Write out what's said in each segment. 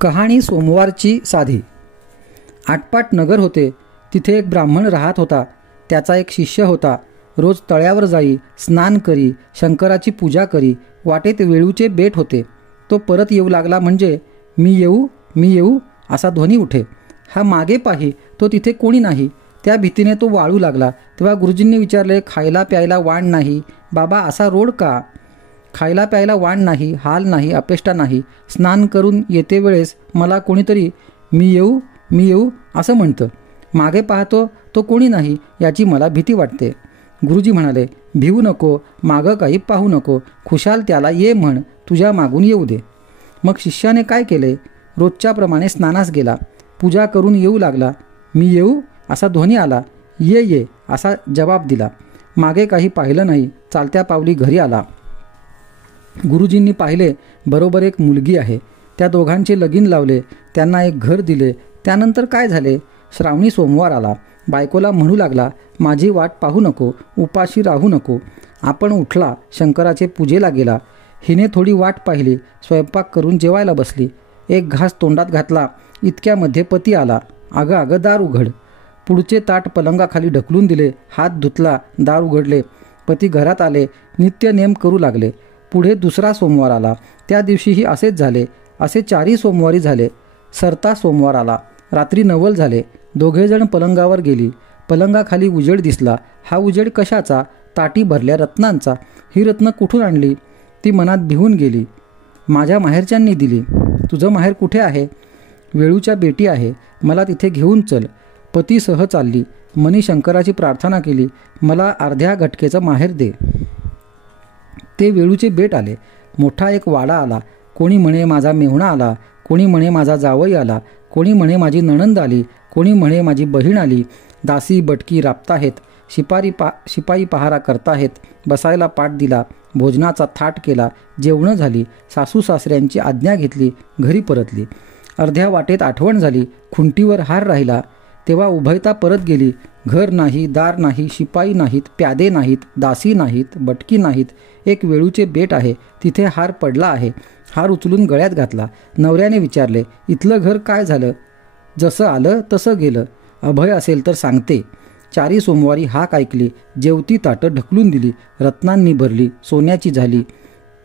कहाणी सोमवारची साधी. आटपाट नगर होते. तिथे एक ब्राह्मण राहत होता. त्याचा एक शिष्य होता. रोज तळ्यावर जाई, स्नान करी, शंकराची पूजा करी. वाटेत वेळूचे बेट होते. तो परत येऊ लागला म्हणजे मी येऊ असा ध्वनी उठे. हा मागे पाही, तो तिथे कोणी नाही. त्या भीतीने तो वाळू लागला. तेव्हा गुरुजींनी विचारले, खायला प्यायला वाण नाही? बाबा असा रोड का? खायला प्यायला वाण नाही, हाल नाही, अपेष्टा नाही. स्नान करून येते वेळेस मला कोणीतरी मी येऊ असं म्हणतं. मागे पाहतो तो कोणी नाही, याची मला भीती वाटते. गुरुजी म्हणाले, भिवू नको, मागं काही पाहू नको, खुशाल त्याला ये म्हण, तुझ्या मागून येऊ दे. मग शिष्याने काय केले? रोजच्याप्रमाणे स्नानास गेला. पूजा करून येऊ लागला. मी येऊ असा ध्वनी आला. ये असा जबाब दिला. मागे काही पाहिलं नाही. चालत्या पावली घरी आला. गुरुजींनी पाहिले, बरोबर एक मुलगी आहे. त्या दोघांचे लगीन लावले. त्यांना एक घर दिले. त्यानंतर काय झाले? श्रावणी सोमवार आला. बायकोला म्हणू लागला, माझी वाट पाहू नको, उपाशी राहू नको. आपण उठला, शंकराचे पूजेला गेला. हिने थोडी वाट पाहिली. स्वयंपाक करून जेवायला बसली. एक घास तोंडात घातला. इतक्यामध्ये पती आला. अगं दार उघड. पुढचे ताट पलंगाखाली ढकलून दिले. हात धुतला. दार उघडले. पती घरात आले. नित्य नेम करू लागले. पुढे दुसरा सोमवार आला. त्या दिवशीही असेच झाले. असे 4 सोमवारी झाले. सरता सोमवार आला. रात्री नवल झाले. दोघेजण पलंगावर गेली. पलंगाखाली उजेड दिसला. हा उजेड कशाचा? ताटी भरल्या रत्नांचा. ही रत्न कुठून आणली? ती मनात भिवून गेली. माझ्या माहेरच्यांनी दिली. तुझं माहेर कुठे आहे? वेळूच्या बेटी आहे. मला तिथे घेऊन चल. पतीसह चालली. मनी शंकराची प्रार्थना केली, मला अर्ध्या घटकेचं माहेर दे. ते वेळूचे बेट आले. मोठा एक वाडा आला. कोणी म्हणे माझा मेहुणा आला, कोणी म्हणे माझा जावई आला, कोणी म्हणे माझी नणंद आली, कोणी म्हणे माझी बहीण आली. दासी बटकी राबताहेत. शिपाई पहारा करताहेत. बसायला पाट दिला. भोजनाचा थाट केला. जेवणं झाली. सासू सासऱ्यांची आज्ञा घेतली. घरी परतली. अर्ध्या वाटेत आठवण झाली. खुंटीवर हार राहिला. तेव्हा उभयता परत गेली. घर नाही, दार नाही, शिपाई नाहीत, प्यादे नाहीत, दासी नाहीत, बटकी नाहीत. एक वेळूचे बेट आहे. तिथे हार पडला आहे. हार उचलून गळ्यात घातला. नवऱ्याने विचारले, इथलं घर काय झालं? जसं आलं तसं गेलं. अभय असेल तर सांगते. 4 सोमवारी हाक ऐकली. जेवती ताटं ढकलून दिली. रत्नांनी भरली. सोन्याची झाली.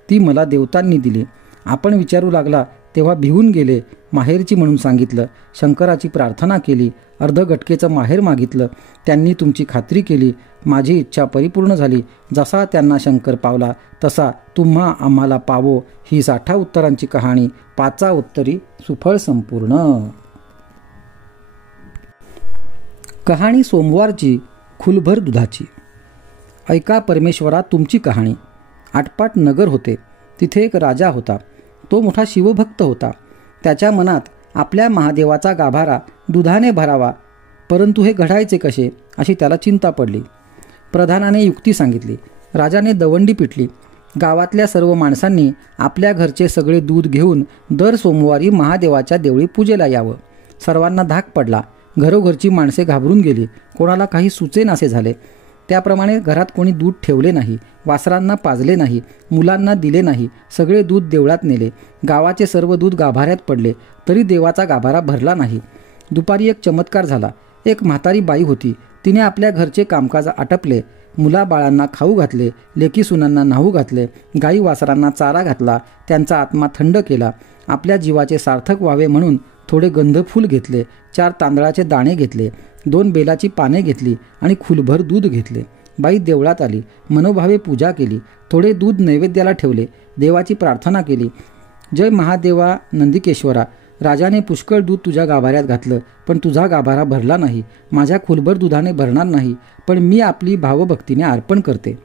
ती मला देवतांनी दिली. आपण विचारू लागला तेव्हा भिवून गेले. माहेरची म्हणून सांगितलं. शंकराची प्रार्थना केली. अर्धगटकेचं माहेर मागितलं. त्यांनी तुमची खात्री केली. माझी इच्छा परिपूर्ण झाली. जसा त्यांना शंकर पावला तसा तुम्हा आम्हाला पावो. ही 60 उत्तरांची कहाणी. 5 उत्तरी सुफळ संपूर्ण. कहाणी सोमवारची, खुलभर दुधाची. ऐका परमेश्वरा तुमची कहाणी. आटपाट नगर होते. तिथे एक राजा होता. तो मोठा शिवभक्त होता. त्याच्या मनात आपल्या महादेवाचा गाभारा दुधाने भरावा, परंतु हे घडायचे कसे अशी त्याला चिंता पडली. प्रधानाने युक्ती सांगितली. राजाने दवंडी पिटली. गावातल्या सर्व माणसांनी आपल्या घरचे सगळे दूध घेऊन दर सोमवारी महादेवाच्या देवळी पूजेला यावं. सर्वांना धाक पडला. घरोघरची माणसे घाबरून गेली. कोणाला काही सुचेनासे झाले. त्याप्रमाणे घरात कोणी दूध ठेवले नाही. वासरांना पाजले नाही. मुलांना दिले नाही. सगळे दूध देवळात नेले. गावाचे सर्व दूध गाभाऱ्यात पडले, तरी देवाचा गाभारा भरला नाही. दुपारी एक चमत्कार झाला. एक म्हातारी बाई होती. तिने आपल्या घरचे कामकाज आटपले. मुलाबाळांना खाऊ घातले. लेकी सुनांना न्हाऊ घातले. गाई वासरांना चारा घातला. त्यांचा आत्मा थंड केला. आपल्या जीवाचे सार्थक व्हावे म्हणून थोडे गंधफूल घेतले. 4 तांदळाचे दाणे घेतले. 2 बेलाची पाने घेतली आणि खुलभर दूध घेतले. बाई देवळात आली. मनोभावे पूजा केली. थोडे दूध नैवेद्याला ठेवले. देवाची प्रार्थना केली. जय महादेवा नंदिकेश्वरा, राजाने पुष्कळ दूध तुझ्या गाभाऱ्यात घातलं, पण तुझा गाभारा भरला नाही. माझ्या खुलभर दुधाने भरणार नाही, पण मी आपली भावभक्तीने अर्पण करते.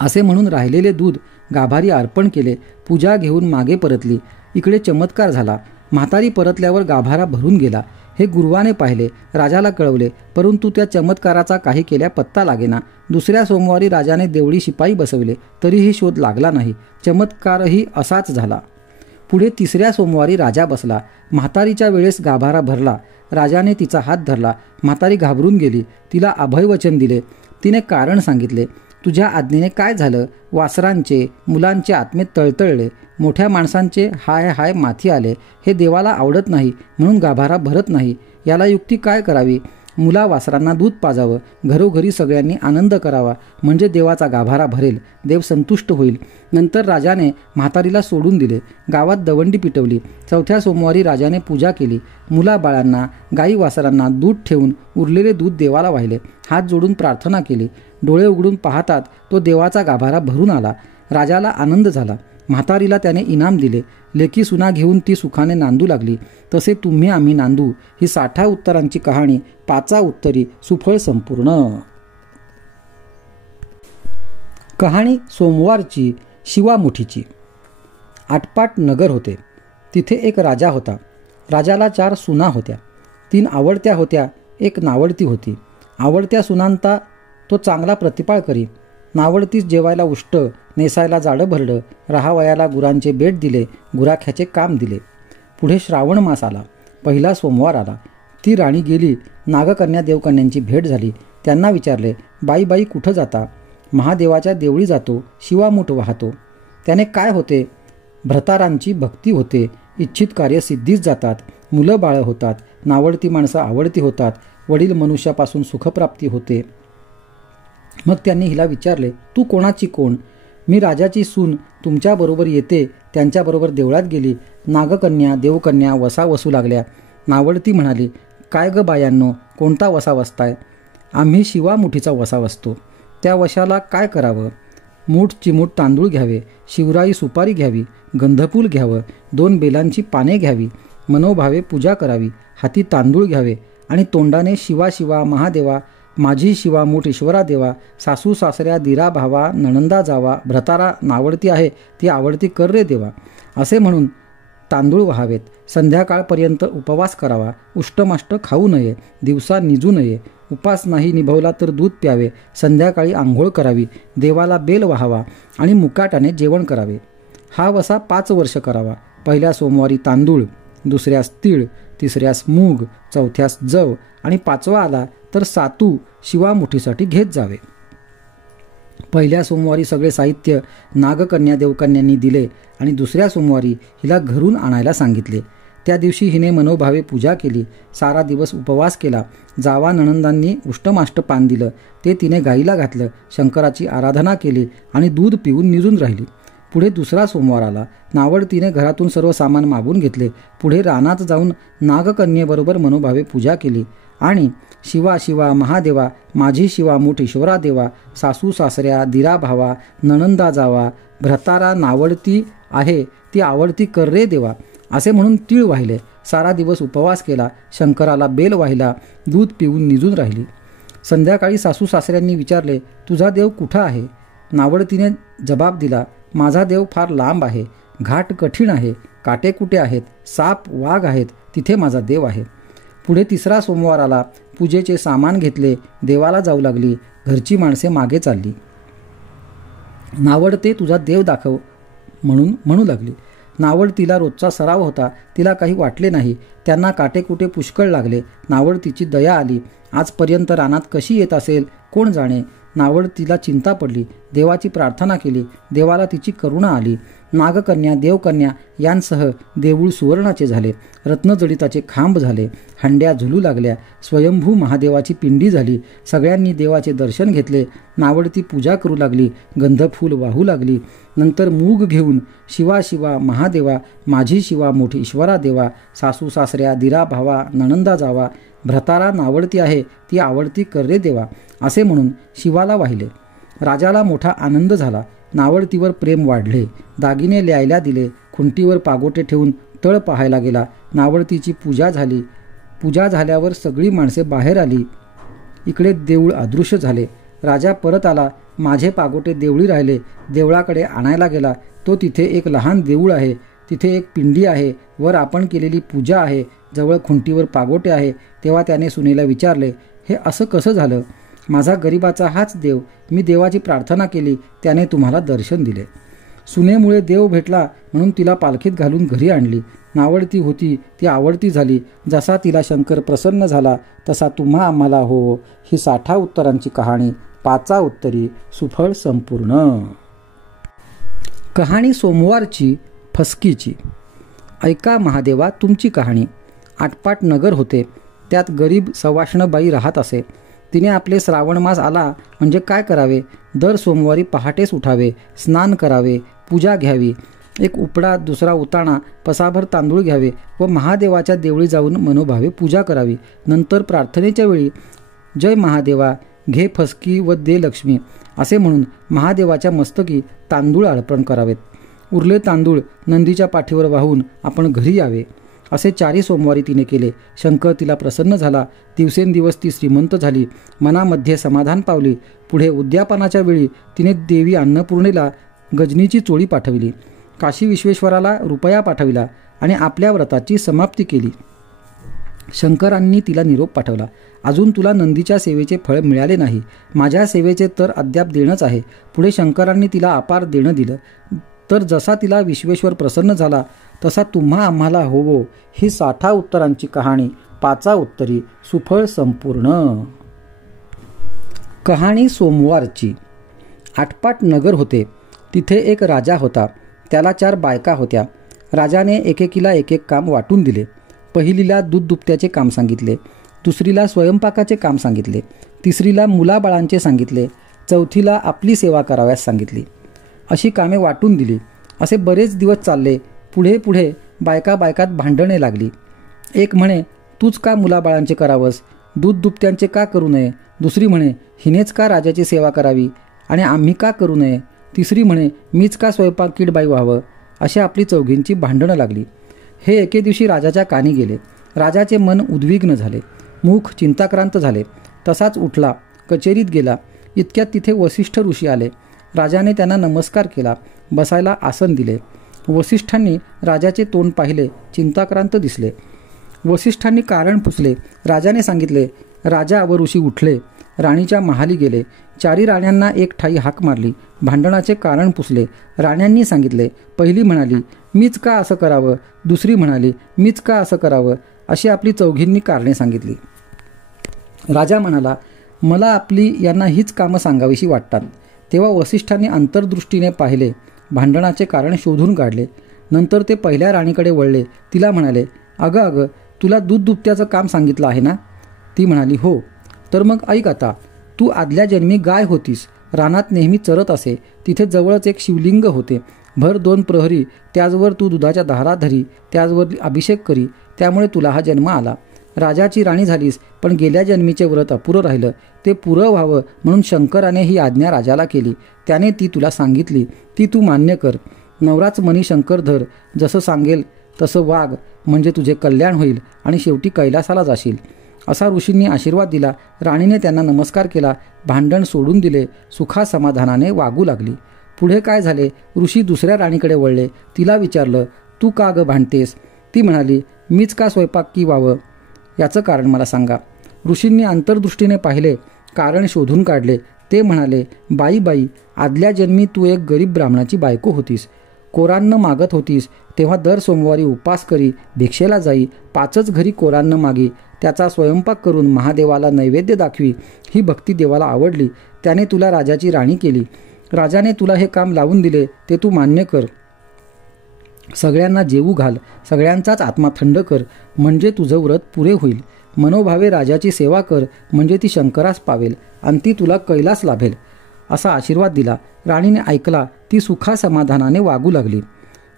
असे म्हणून राहिलेले दूध गाभारी अर्पण केले. पूजा घेऊन मागे परतली. इकडे चमत्कार झाला. म्हातारी परतल्यावर गाभारा भरून गेला. हे गुरुवाने पाहिले. राजाला कळवले, परंतु त्या चमत्काराचा काही केल्या पत्ता लागेना. दुसऱ्या सोमवारी राजाने देवळी शिपाई बसवले, तरीही शोध लागला नाही. चमत्कारही असाच झाला. पुढे 3ऱ्या सोमवारी राजा बसला. म्हातारीच्या वेळेस गाभारा भरला. राजाने तिचा हात धरला. म्हातारी घाबरून गेली. तिला अभयवचन दिले. तिने कारण सांगितले. तुझ्या आज्ञेने काय झालं? वासरांचे, मुलांचे आत्मे तळतळले, मोठ्या माणसांचे हाय हाय माथी आले. हे देवाला आवडत नाही म्हणून गाभारा भरत नाही. याला युक्ती काय करावी? मुला वासरांना दूध पाजावं, घरोघरी सगळ्यांनी आनंद करावा, म्हणजे देवाचा गाभारा भरेल, देव संतुष्ट होईल. नंतर राजाने म्हातारीला सोडून दिले. गावात दवंडी पिटवली. चौथ्या सोमवारी राजाने पूजा केली. मुलाबाळांना, गाई वासरांना दूध ठेवून उरलेले दूध देवाला वाहिले. हात जोडून प्रार्थना केली. डोळे उघडून पाहतात तो देवाचा गाभारा भरून आला. राजाला आनंद झाला. म्हातारीला त्याने इनाम दिले. लेकी सुना घेऊन ती सुखाने नांदू लागली. तसे तुम्ही आम्ही नांदू ही 60 उत्तरांची कहाणी 5 उत्तरी सुफळ संपूर्ण. कहाणी सोमवारची शिवामुठीची. आटपाट नगर होते. तिथे एक राजा होता. राजाला 4 सुना होत्या. 3 आवडत्या होत्या, 1 नावडती होती. आवडत्या सुनांचा तो चांगला प्रतिपाळ करी. नावडतीस जेवायला उष्ट, नेसायला जाडं भरडं, राहावयाला गुरांचे बेट दिले, गुराख्याचे काम दिले. पुढे श्रावण मास आला. पहिला सोमवार आला. ती राणी गेली. नागकन्या देवकन्यांची भेट झाली. त्यांना विचारले, बाई बाई कुठं जाता? महादेवाच्या देवळी जातो, शिवामूठ वाहतो. त्याने काय होते? भ्रतारांची भक्ती होते. इच्छित कार्य सिद्धीस जातात. मुलं बाळं होतात. नावडती माणसं आवडती होतात. वडील मनुष्यापासून सुखप्राप्ती होते. मग त्यांनी हिला विचारले, तू कोणाची कोण? मी राजाची सून तुमच्याबरोबर येते. त्यांच्याबरोबर देवळात गेली. नागकन्या देवकन्या वसा वसू लागल्या. नावडती म्हणाली, काय ग बायांनो, कोणता वसा वसताय? आम्ही शिवामुठीचा वसा वसतो. त्या वशाला काय करावं? मूठ चिमूट तांदूळ घ्यावे, शिवराई सुपारी घ्यावी, गंधफूल घ्यावं, 2 बेलांची पाने घ्यावी, मनोभावे पूजा करावी, हाती तांदूळ घ्यावे आणि तोंडाने शिवा शिवा महादेवा, माझी शिवामूठ ईश्वरा देवा, सासू सासऱ्या दिरा भावा, नणंदा जावा, भ्रतारा नावडती आहे ती आवडती कर रे देवा, असे म्हणून तांदूळ व्हावेत. संध्याकाळपर्यंत उपवास करावा. उष्टमाष्ट खाऊ नये. दिवसा निजू नये. उपास नाही निभवला तर दूध प्यावे. संध्याकाळी आंघोळ करावी. देवाला बेल व्हावा आणि मुकाटाने जेवण करावे. हा वसा 5 वर्ष करावा. पहिल्या सोमवारी तांदूळ, दुसऱ्यास तीळ, तिसऱ्यास मूग, चौथ्यास जव आणि 5वा आला तर सातू शिवामुठीसाठी घेत जावे. पहिल्या सोमवारी सगळे साहित्य नागकन्या देवकन्यांनी दिले आणि दुसऱ्या सोमवारी हिला घरून आणायला सांगितले. त्या दिवशी हिने मनोभावे पूजा केली. सारा दिवस उपवास केला. जावा नणंदांनी उष्टमाष्ट पान दिलं ते तिने गाईला घातलं. शंकराची आराधना केली आणि दूध पिऊन निजून राहिली. पुढे दुसरा सोमवार आला. नावडतीने घरातून सर्व सामान मागून घेतले. पुढे रानात जाऊन नागकन्येबरोबर मनोभावे पूजा केली आणि शिवा शिवा महादेवा, माझी शिवामूठ ईश्वरा देवा, सासू सासऱ्या दिरा भावा, नणंदा जावा, भ्रतारा नावडती आहे ती आवडती कर रे देवा, असे म्हणून तीळ वाहिले. सारा दिवस उपवास केला. शंकराला बेल वाहिला. दूध पिऊन निजून राहिली. संध्याकाळी सासू सासऱ्यांनी विचारले, तुझा देव कुठं आहे? नावडतीने जबाब दिला, माझा देव फार लांब आहे. घाट कठीण आहे. काटेकुटे आहेत. साप वाघ आहेत. तिथे माझा देव आहे. पुढे तिसरा सोमवार आला. पूजेचे सामान घेतले. देवाला जाऊ लागली. घरची माणसे मागे चालली. नावडते तुझा देव दाखव म्हणू लागली. नावडतीला रोजचा सराव होता. तिला काही वाटले नाही. त्यांना काटेकुटे पुष्कळ लागले. नावडतीची दया आली. आजपर्यंत रानात कशी येत असेल कोण जाणे. नावडतीला चिंता पडली. देवाची प्रार्थना केली. देवाला तिची करुणा आली. नागकन्या देवकन्या यांसह देऊळ सुवर्णाचे झाले. रत्नजडिताचे खांब झाले. हंड्या झुलू लागल्या. स्वयंभू महादेवाची पिंडी झाली. सगळ्यांनी देवाचे दर्शन घेतले. नावडती पूजा करू लागली. गंधफूल वाहू लागली. नंतर मूग घेऊन शिवा शिवा महादेवा, माझी शिवामूठ ईश्वरा देवा, सासू सासऱ्या दिरा भावा, नणंदा जावा, भ्रतारा नावडती आहे ती आवडती कर रे देवा, असे म्हणून शिवाला वाहिले. राजाला मोठा आनंद झाला. नावडतीवर प्रेम वाढले. दागिने ल्यायला दिले. खुंटीवर पागोटे ठेवून तळ पाहायला गेला. नावडतीची पूजा झाली. पूजा झाल्यावर सगळी माणसे बाहेर आली. इकडे देऊळ अदृश्य झाले. राजा परत आला. माझे पागोटे देवळी राहिले. देवळाकडे आणायला गेला. तो तिथे एक लहान देऊळ आहे. तिथे एक पिंडी आहे. वर आपण केलेली पूजा आहे. जवळ खुंटीवर पागोटे आहे. तेव्हा त्याने सुनेला विचारले, हे असं कसं झालं? माझा गरिबाचा हाच देव. मी देवाची प्रार्थना केली. त्याने तुम्हाला दर्शन दिले. सुनेमुळे देव भेटला म्हणून तिला पालखीत घालून घरी आणली. नावडती होती ती आवडती झाली. जसा तिला शंकर प्रसन्न झाला तसा तुम्हा आम्हाला हो. ही 60 उत्तरांची कहाणी पाचा उत्तरी सुफळ संपूर्ण. कहाणी सोमवारची फसकीची. ऐका महादेवा तुमची कहाणी. आटपाट नगर होते. त्यात गरीब सवाष्णबाई राहत असे. तिने आपले श्रावण मास आला म्हणजे काय करावे? दर सोमवारी पहाटेस उठावे, स्नान करावे, पूजा घ्यावी. एक उपडा, दुसरा उताणा, पसाभर तांदूळ घ्यावे व महादेवाच्या देवळी जाऊन मनोभावे पूजा करावी. नंतर प्रार्थनेच्या वेळी जय महादेवा, घे फसकी व दे लक्ष्मी असे म्हणून महादेवाच्या मस्तकी तांदूळ अर्पण करावेत. उरले तांदूळ नंदीच्या पाठीवर वाहून आपण घरी यावे. असे 4 सोमवारी तिने केले. शंकर तिला प्रसन्न झाला. दिवसेंदिवस ती श्रीमंत झाली. मनामध्ये समाधान पावली. पुढे उद्यापनाच्या वेळी तिने देवी अन्नपूर्णेला गजनीची चोळी पाठविली. काशी विश्वेश्वराला रुपया पाठविला आणि आपल्या व्रताची समाप्ती केली. शंकरांनी तिला निरोप पाठवला. अजून तुला नंदीच्या सेवेचे फळ मिळाले नाही. माझ्या सेवेचे तर अद्याप देणंच आहे. पुढे शंकरांनी तिला अपार देणं दिलं. तर जसा तिला विश्वेश्वर प्रसन्न झाला तसा तुम्हा आम्हाला होवो. ही 60 उत्तरांची कहाणी पाचा उत्तरी सुफळ संपूर्ण. कहाणी सोमवारची. आटपाट नगर होते. तिथे एक राजा होता. त्याला 4 बायका होत्या. राजाने एकेकीला एक काम वाटून दिले. पहिलीला दूध दुभत्याचे काम सांगितले, दुसरीला स्वयंपाकाचे काम सांगितले, तिसरीला मुलाबाळांचे सांगितले, चौथीला आपली सेवा कराव्यास सांगितली. अशी कामे वाटून दिली. असे बरेच दिवस चालले. पुढे पुढे बायका बायकात भांडणे लागली. एक म्हणे तूच का मुलाबाळांचे करावंस, दूध दुभत्यांचे का करू नये. दुसरी म्हणे हिनेच का राजाची सेवा करावी आणि आम्ही का करू नये. तिसरी म्हणे मीच का स्वयंपाकीड बाई व्हावं. अशी आपली चौघींची भांडणं लागली. हे एके दिवशी राजाच्या कानी गेले. राजाचे मन उद्विग्न झाले. मुख चिंताक्रांत झाले. तसाच उठला, कचेरीत गेला. इतक्यात तिथे वसिष्ठ ऋषी आले. राजाने त्यांना नमस्कार केला. बसायला आसन दिले. वसिष्ठांनी राजाचे तोंड पाहिले. चिंताक्रांत दिसले. वसिष्ठांनी कारण पुसले. राजाने सांगितले. राजा व ऋषी उठले. राणीच्या महाली गेले. 4 राण्यांना एक ठाई हाक मारली. भांडणाचे कारण पुसले. राण्यांनी सांगितले. पहिली म्हणाली मीच का असं करावं. दुसरी म्हणाली मीच का असं करावं. अशी आपली चौघींनी कारणे सांगितली. राजा म्हणाला मला आपली यांना हीच कामं सांगावीशी वाटतात. तेव्हा वसिष्ठांनी अंतर्दृष्टीने पाहिले. भांडणाचे कारण शोधून काढले. नंतर ते पहिल्या राणीकडे वळले. तिला म्हणाले अगं अगं तुला दूध दुभत्याचं काम सांगितलं आहे ना. ती म्हणाली हो. तर मग ऐक आता. तू आदल्या जन्मी गाय होतीस. रानात नेहमी चरत असे. तिथे जवळच एक शिवलिंग होते. भर 2 प्रहरी त्याचवर तू दुधाच्या धारा धरी, त्याचवर अभिषेक करी. त्यामुळे तुला हा जन्म आला. राजाची राणी झालीस, पण गेल्या जन्मीचे व्रत अपुरं राहिलं. ते पुरं व्हावं म्हणून शंकराने ही आज्ञा राजाला केली. त्याने ती तुला सांगितली. ती तू मान्य कर. नवराच मनी शंकर धर. जसं सांगेल तसं वाग, म्हणजे तुझे कल्याण होईल आणि शेवटी कैलासाला जाशील. असा ऋषींनी आशीर्वाद दिला. राणीने त्यांना नमस्कार केला. भांडण सोडून दिले. सुखासमाधानाने वागू लागली. पुढे काय झाले? ऋषी दुसऱ्या राणीकडे वळले. तिला विचारलं तू का ग भांडतेस. ती म्हणाली मीच का स्वयंपाकी व्हावं. याचं कारण मला सांगा. ऋषींनी अंतर्दृष्टीने पाहिले. कारण शोधून काढले. ते म्हणाले बाई बाई, आदल्या जन्मी तू एक गरीब ब्राह्मणाची बायको होतीस. कोरान्न मागत होतीस. तेव्हा दर सोमवारी उपास करी, भिक्षेला जाई, 5च घरी कोरान्न मागी, त्याचा स्वयंपाक करून महादेवाला नैवेद्य दाखवी. ही भक्ती देवाला आवडली. त्याने तुला राजाची राणी केली. राजाने तुला हे काम लावून दिले. ते तू मान्य कर. सगळ्यांना जेवू घाल. सगळ्यांचाच आत्मा थंड कर, म्हणजे तुझं व्रत पुरे होईल. मनोभावे राजाची सेवा कर, म्हणजे ती शंकरास पावेल आणि ती तुला कैलास लाभेल. असा आशीर्वाद दिला. राणीने ऐकला. ती सुखासमाधानाने वागू लागली.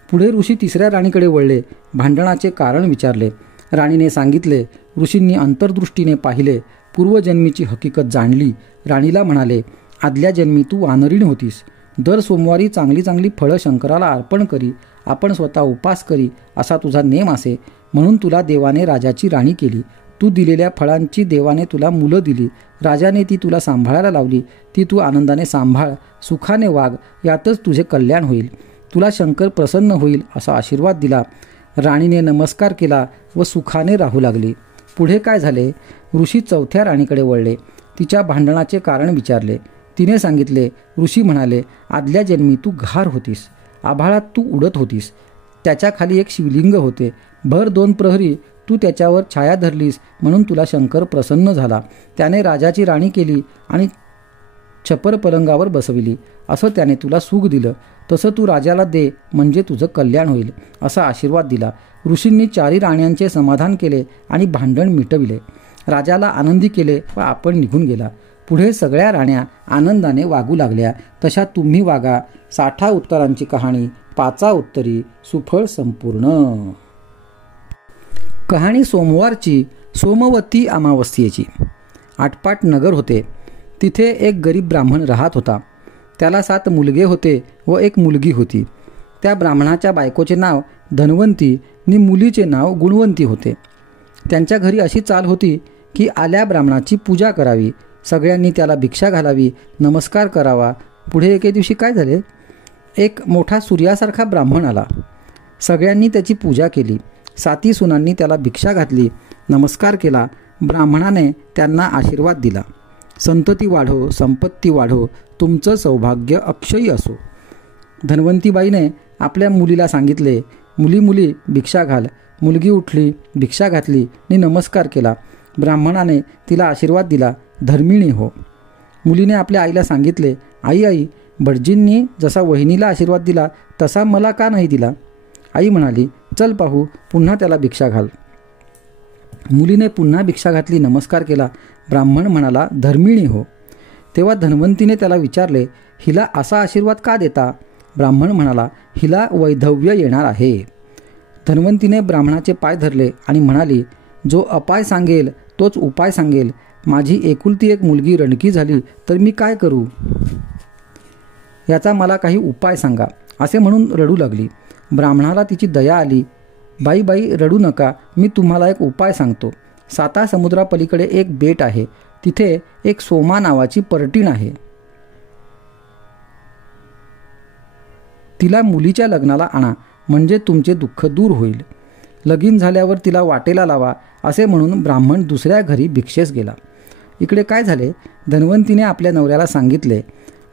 पुढे ऋषी तिसऱ्या राणीकडे वळले. भांडणाचे कारण विचारले. राणीने सांगितले. ऋषींनी अंतर्दृष्टीने पाहिले. पूर्वजन्मीची हकीकत जाणली. राणीला म्हणाले आदल्या जन्मी तू वानरीण होतीस. दर सोमवारी चांगली चांगली फळं शंकराला अर्पण करी. आपण स्वतः उपास करी असा तुझा नेम असे. म्हणून तुला देवाने राजाची राणी केली. तू दिलेल्या फळांची देवाने तुला मुलं दिली. राजाने ती तुला सांभाळायला लावली. ती तू आनंदाने सांभाळ. सुखाने वाग. यातच तुझे कल्याण होईल. तुला शंकर प्रसन्न होईल असा आशीर्वाद दिला. राणीने नमस्कार केला व सुखाने राहू लागली. पुढे काय झाले? ऋषी चौथ्या राणीकडे वळले. तिच्या भांडणाचे कारण विचारले. तिने सांगितले. ऋषी म्हणाले आदल्या जन्मी तू घार होतीस. आभाळात तू उडत होतीस. त्याच्या खाली एक शिवलिंग होते. भर 2 प्रहरी तू त्याच्यावर छाया धरलीस, म्हणून तुला शंकर प्रसन्न झाला. त्याने राजाची राणी केली आणि छपर पलंगावर बसविली. असं त्याने तुला सुख दिलं, तसं तू राजाला दे म्हणजे तुझं कल्याण होईल, असा आशीर्वाद दिला. ऋषींनी 4 राण्यांचे समाधान केले आणि भांडण मिटविले. राजाला आनंदी केले व आपण निघून गेला. पुढे सगळ्या राण्या आनंदाने वागू लागल्या. तशा तुम्ही वागा. 60 उत्तरांची कहाणी, 5 उत्तरी, सुफळ संपूर्ण. कहाणी सोमवारची, सोमवती अमावस्येची. आटपाट नगर होते. तिथे एक गरीब ब्राह्मण राहत होता. त्याला 7 मुलगे होते व 1 मुलगी होती. त्या ब्राह्मणाच्या बायकोचे नाव धनवंती आणि मुलीचे नाव गुणवंती होते. त्यांच्या घरी अशी चाल होती की आल्या ब्राह्मणाची पूजा करावी, सगळ्यांनी त्याला भिक्षा घालावी, नमस्कार करावा. पुढे एके दिवशी काय झाले, एक मोठा सूर्यासारखा ब्राह्मण आला. सगळ्यांनी त्याची पूजा केली. 7 सुनांनी त्याला भिक्षा घातली, नमस्कार केला. ब्राह्मणाने त्यांना आशीर्वाद दिला. संतती वाढो, संपत्ती वाढो, तुमचं सौभाग्य अक्षयी असो. धन्वंतीबाईने आपल्या मुलीला सांगितले, मुली मुली भिक्षा घाल. मुलगी उठली, भिक्षा घातली आणि नमस्कार केला. ब्राह्मणाने तिला आशीर्वाद दिला, धर्मिणी हो. मुलीने आपल्या आईला सांगितले, आई आई, भटजींनी जसा वहिनीला आशीर्वाद दिला तसा मला का नाही दिला. आई म्हणाली, चल पाहू, पुन्हा त्याला भिक्षा घाल. मुलीने पुन्हा भिक्षा घातली, नमस्कार केला. ब्राह्मण म्हणाला, धर्मिणी हो. तेव्हा धन्वंतीने त्याला विचारले, हिला असा आशीर्वाद का देता. ब्राह्मण म्हणाला, हिला वैधव्य येणार आहे. धन्वंतीने ब्राह्मणाचे पाय धरले आणि म्हणाली, जो अपाय सांगेल तोच उपाय सांगेल. माझी एकुलती एक मुलगी रडकी झाली तर मी काय करू, याचा मला काही उपाय सांगा, असे म्हणून रडू लागली. ब्राह्मणाला तिची दया आली. बाई बाई रडू नका, मी तुम्हाला एक उपाय सांगतो. 7 समुद्रापलीकडे एक बेट आहे. तिथे एक सोमा नावाची पर्टीण आहे. तिला मुलीच्या लग्नाला आणा, म्हणजे तुमचे दुःख दूर होईल. लगीन झाल्यावर तिला वाटेला लावा, असे म्हणून ब्राह्मण दुसऱ्या घरी भिक्षेस गेला. इकडे काय झाले, धन्वंतीने आपल्या नवऱ्याला सांगितले,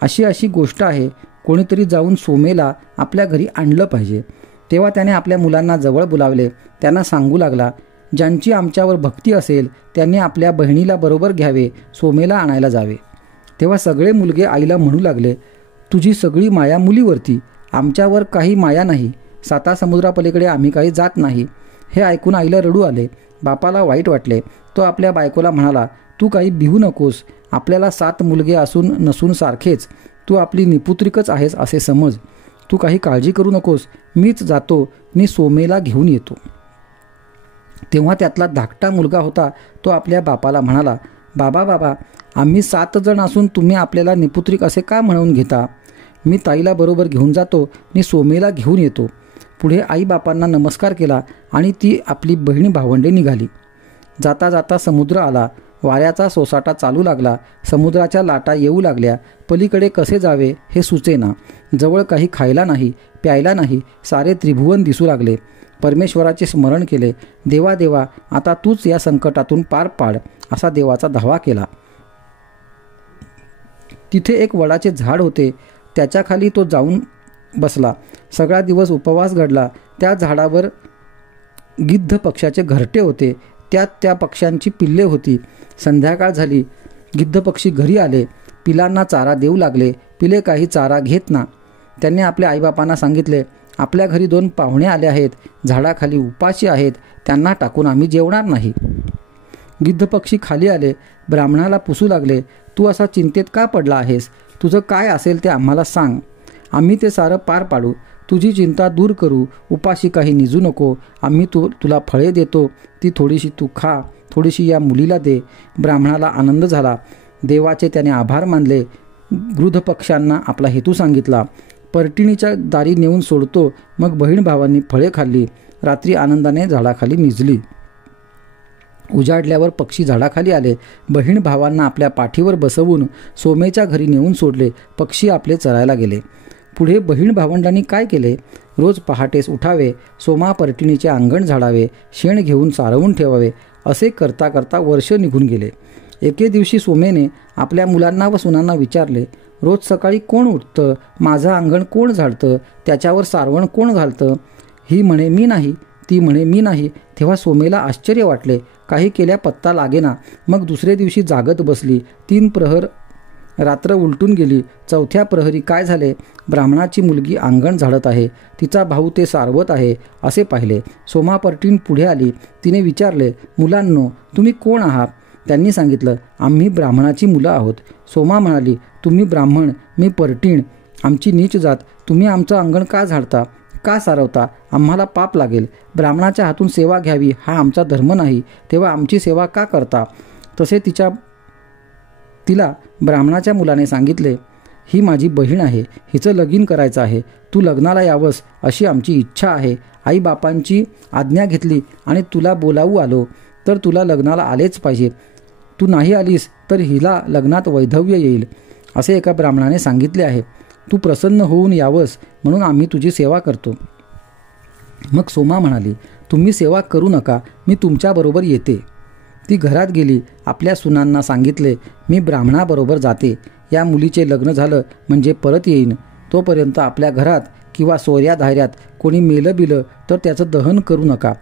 अशी अशी गोष्ट आहे, कोणीतरी जाऊन सोमेला आपल्या घरी आणलं पाहिजे. तेव्हा त्याने आपल्या मुलांना जवळ बोलावले. त्यांना सांगू लागला, ज्यांची आमच्यावर भक्ती असेल त्यांनी आपल्या बहिणीला बरोबर घ्यावे, सोमेला आणायला जावे. तेव्हा सगळे मुलगे आईला म्हणू लागले, तुझी सगळी माया मुलीवरती, आमच्यावर काही माया नाही. 7 समुद्रापलीकडे आम्ही काही जात नाही. हे ऐकून आईला रडू आले. बापाला वाईट वाटले. तो आपल्या बायकोला म्हणाला, तू काही भिवू नकोस. आपल्याला 7 मुलगे असून नसून सारखेच. तू आपली निपुत्रिकच आहेस असे समज. तू काही काळजी करू नकोस. मीच जातो आणि सोमेला घेऊन येतो. तेव्हा त्यातला धाकटा मुलगा होता. तो आपल्या बापाला म्हणाला, बाबा बाबा, आम्ही 7 जण असून तुम्ही आपल्याला निपुत्रिक असे का म्हणून घेता. मी ताईला बरोबर घेऊन जातो आणि सोमेला घेऊन येतो. पुढे आईबापांना नमस्कार केला आणि ती आपली बहिणी भावंडे निघाली. जाता जाता समुद्र आला. वाऱ्याचा सोसाटा चालू लागला. समुद्राच्या लाटा येऊ लागल्या. पलीकडे कसे जावे हे सुचेना. जवळ काही खायला नाही, प्यायला नाही. सारे त्रिभुवन दिसू लागले. परमेश्वराचे स्मरण केले. देवा देवा, आता तूच या संकटातून पार पाड, असा देवाचा धावा केला. तिथे एक वडाचे झाड होते. त्याच्या खाली तो जाऊन बसला. सगळा दिवस उपवास घडला. त्या झाडावर गिद्ध पक्ष्याचे घरटे होते. त्यात त्या पक्ष्यांची पिल्ले होती. संध्याकाळ झाली. गिद्ध पक्षी घरी आले. पिलांना चारा देऊ लागले. पिले काही चारा घेत ना. त्यांनी आपल्या आईबापांना सांगितले, आपल्या घरी 2 पाहुणे आले आहेत. झाडाखाली उपाशी आहेत. त्यांना टाकून आम्ही जेवणार नाही. गिद्ध पक्षी खाली आले. ब्राह्मणाला पुसू लागले, तू असा चिंतेत का पडला आहेस. तुझं काय असेल ते आम्हाला सांग. आम्ही ते सारं पार पाडू. तुझी चिंता दूर करू. उपाशी काही निजू नको. आम्ही तुला फळे देतो. ती थोडीशी तू खा, थोडीशी या मुलीला दे. ब्राह्मणाला आनंद झाला. देवाचे त्याने आभार मानले. गृध्र पक्ष्यांना आपला हेतू सांगितला. पर्टिणीच्या दारी नेऊन सोडतो. मग बहीण भावांनी फळे खाल्ली. रात्री आनंदाने झाडाखाली निजली. उजाडल्यावर पक्षी झाडाखाली आले. बहीण भावांना आपल्या पाठीवर बसवून सोमेच्या घरी नेऊन सोडले. पक्षी आपले चरायला गेले. पुढे बहीण भावंडांनी काय केले, रोज पहाटेस उठावे, सोमा पर्टिणीचे अंगण झाडावे, शेण घेऊन सारवून ठेवावे. असे करता करता वर्ष निघून गेले. एके दिवशी सोमेने आपल्या मुलांना व सुनांना विचारले, रोज सकाळी कोण उठतं, माझं अंगण कोण झाडतं, त्याच्यावर सारवण कोण घालतं. ही म्हणे मी नाही, ती म्हणे मी नाही. तेव्हा सोमेला आश्चर्य वाटले. काही केल्या पत्ता लागेना. मग दुसरे दिवशी जागत बसली. 3 प्रहर रात्र उलटून गेली. चौथ्या प्रहरी काय झाले? ब्राह्मणाची मुलगी अंगण झाडत आहे, तिचा भाऊ ते सारवत आहे असे पाहिले. सोमा परटीण पुढे आली. तिने विचारले, मुलांनो, तुम्ही कोण आहात? त्यांनी सांगितलं, आम्ही ब्राह्मणाची मुलं आहोत. सोमा म्हणाली, तुम्ही ब्राह्मण, मी परटीण, आमची नीच जात. तुम्ही आमचं अंगण का झाडता, का सारवता? आम्हाला पाप लागेल. ब्राह्मणाच्या हातून सेवा घ्यावी हा आमचा धर्म नाही, तेव्हा आमची सेवा का करता? तसे तिला ब्राह्मणाच्या मुलाने सांगितले, ही माझी बहीण आहे, हिचं लगीन करायचं आहे, तू लग्नाला यावंस अशी आमची इच्छा आहे. आई बापांची आज्ञा घेतली आणि तुला बोलावू आलो, तर तुला लग्नाला आलेच पाहिजे. तू नाही आलीस तर हिला लग्नात वैधव्य येईल असे एका ब्राह्मणाने सांगितले आहे. तू प्रसन्न होऊन यावंस म्हणून आम्ही तुझी सेवा करतो. मग सोमा म्हणाली, तुम्ही सेवा करू नका, मी तुमच्याबरोबर येते. ती घरात गेली. आपल्या सुनांना सांगितले, मी ब्राह्मणाबरोबर जाते. या मुलीचे लग्न झालं म्हणजे परत येईन. तोपर्यंत आपल्या घरात किंवा सोयऱ्या धायऱ्यात कोणी मेलं बिलं तर त्याचं दहन करू नका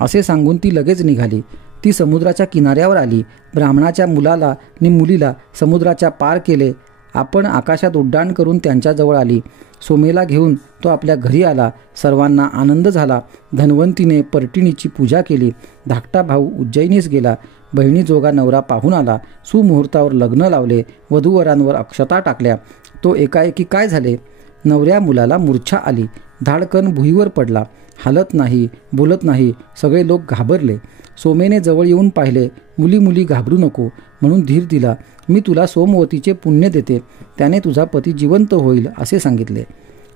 असे सांगून ती लगेच निघाली. ती समुद्राच्या किनाऱ्यावर आली. ब्राह्मणाच्या मुलाला आणि मुलीला समुद्राच्या पार केले. आपण आकाशात उड्डाण करून त्यांच्याजवळ आली. सोमेला घेऊन तो आपल्या घरी आला. सर्वांना आनंद झाला. धन्वंतीने परटिणीची पूजा केली. धाकटा भाऊ उज्जैनीस गेला. बहिणीजोगा नवरा पाहून आला. सुमुहूर्तावर लग्न लावले. वधूवरांवर अक्षता टाकल्या. तो एकाएकी काय झाले? नवऱ्या मुलाला मूर्छा आली. धाडकन भुईवर पडला. हालत नाही, बोलत नाही. सगळे लोक घाबरले. सोमेने जवळ येऊन पाहिले. मुली घाबरू नको म्हणून धीर दिला. मी तुला सोमवतीचे पुण्य देते, त्याने तुझा पती जिवंत होईल असे सांगितले.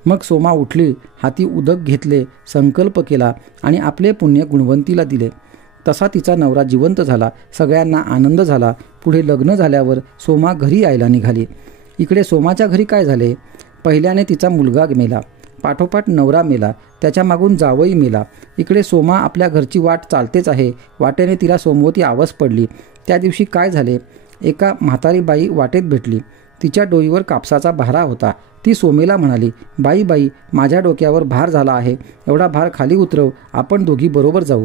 मग सोमा उठली. हाती उदक घेतले, संकल्प केला आणि आपले पुण्य गुणवंतीला दिले. तसा तिचा नवरा जिवंत झाला. सगळ्यांना आनंद झाला. पुढे लग्न झाल्यावर सोमा घरी यायला निघाली. इकडे सोमाच्या घरी काय झाले? पहिल्याने तिचा मुलगा मेला. पाठोपाठ नवरा मेला. त्याच्या मागून जावई मेला. इकडे सोमा आपल्या घरची वाट चालतेच आहे. वाटेने तिला सोमवती आवाज पडली. त्या दिवशी काय झाले? एका म्हातारी बाई वाटेत भेटली. तिच्या डोईवर कापसाचा भारा होता. ती सोमेला म्हणाली, बाई, माझ्या डोक्यावर भार झाला आहे, एवढा भार खाली उतरव, आपण दोघी बरोबर जाऊ.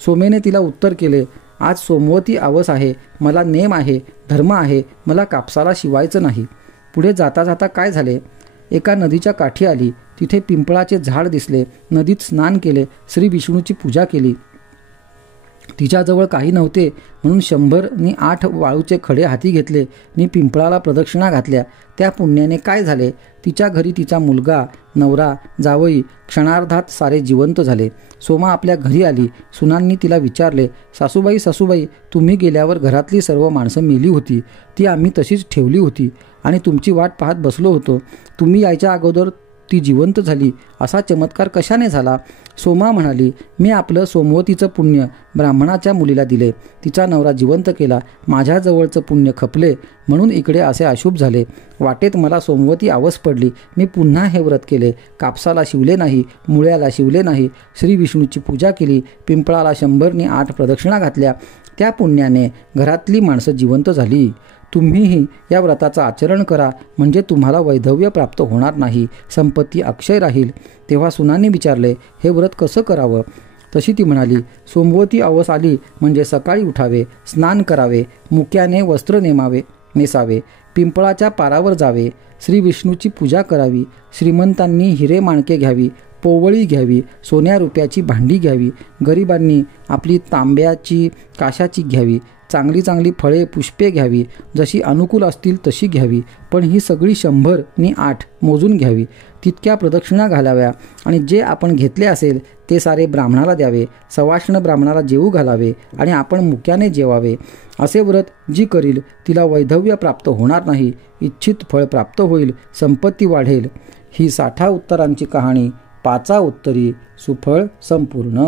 सोमेने तिला उत्तर केले, आज सोमवती आवस आहे, मला नेम आहे, धर्म आहे, मला कापसाला शिवायचं नाही. पुढे जाता जाता काय झाले? एका नदीच्या काठी आली. तिथे पिंपळाचे झाड दिसले. नदीत स्नान केले. श्री विष्णूची पूजा केली. तिच्याजवळ काही नव्हते म्हणून 108 वाळूचे खडे हाती घेतले आणि पिंपळाला प्रदक्षिणा घातल्या. त्या पुण्याने काय झाले? तिच्या घरी तिचा मुलगा, नवरा, जावई क्षणार्धात सारे जिवंत झाले. सोमा आपल्या घरी आली. सुनांनी तिला विचारले, सासूबाई, तुम्ही गेल्यावर घरातली सर्व माणसं मेली होती. ती आम्ही तशीच ठेवली होती आणि तुमची वाट पाहत बसलो होतो. तुम्ही यायच्या अगोदर ती जिवंत झाली. असा चमत्कार कशाने झाला? सोमा म्हणाली, मी आपलं सोमवतीचं पुण्य ब्राह्मणाच्या मुलीला दिले. तिचा नवरा जिवंत केला. माझ्याजवळचं पुण्य खपले म्हणून इकडे असे अशुभ झाले. वाटेत मला सोमवती आवस पडली. मी पुन्हा हे व्रत केले. कापसाला शिवले नाही, मुळ्याला शिवले नाही. श्री विष्णूची पूजा केली. पिंपळाला 108 प्रदक्षिणा घातल्या. त्या पुण्याने घरातली माणसं जिवंत झाली. तुम्हीही या व्रताचं आचरण करा, म्हणजे तुम्हाला वैधव्य प्राप्त होणार नाही, संपत्ती अक्षय राहील. तेव्हा सुनांनी विचारले, हे व्रत कसं करावं? तशी ती म्हणाली, सोमवती अवस आली म्हणजे सकाळी उठावे, स्नान करावे, मुक्याने वस्त्र नेसावे, पिंपळाच्या पारावर जावे, श्री विष्णूची पूजा करावी, श्रीमंतांनी हिरे माणके घ्यावी, पोवळी घ्यावी, सोन्या रुपयाची भांडी घ्यावी, गरिबांनी आपली तांब्याची काशाची घ्यावी, चांगली फळे पुष्पे घ्यावी, जशी अनुकूल असतील तशी घ्यावी, पण ही सगळी 108 मोजून घ्यावी. तितक्या प्रदक्षिणा घालाव्या आणि जे आपण घेतले असेल ते सारे ब्राह्मणाला द्यावे. सवाष्ण ब्राह्मणाला जेवू घालावे आणि आपण मुक्याने जेवावे. असे व्रत जी करील तिला वैधव्य प्राप्त होणार नाही, इच्छित फळ प्राप्त होईल, संपत्ती वाढेल. ही 60 उत्तरांची कहाणी 5 उत्तरी सुफळ संपूर्ण.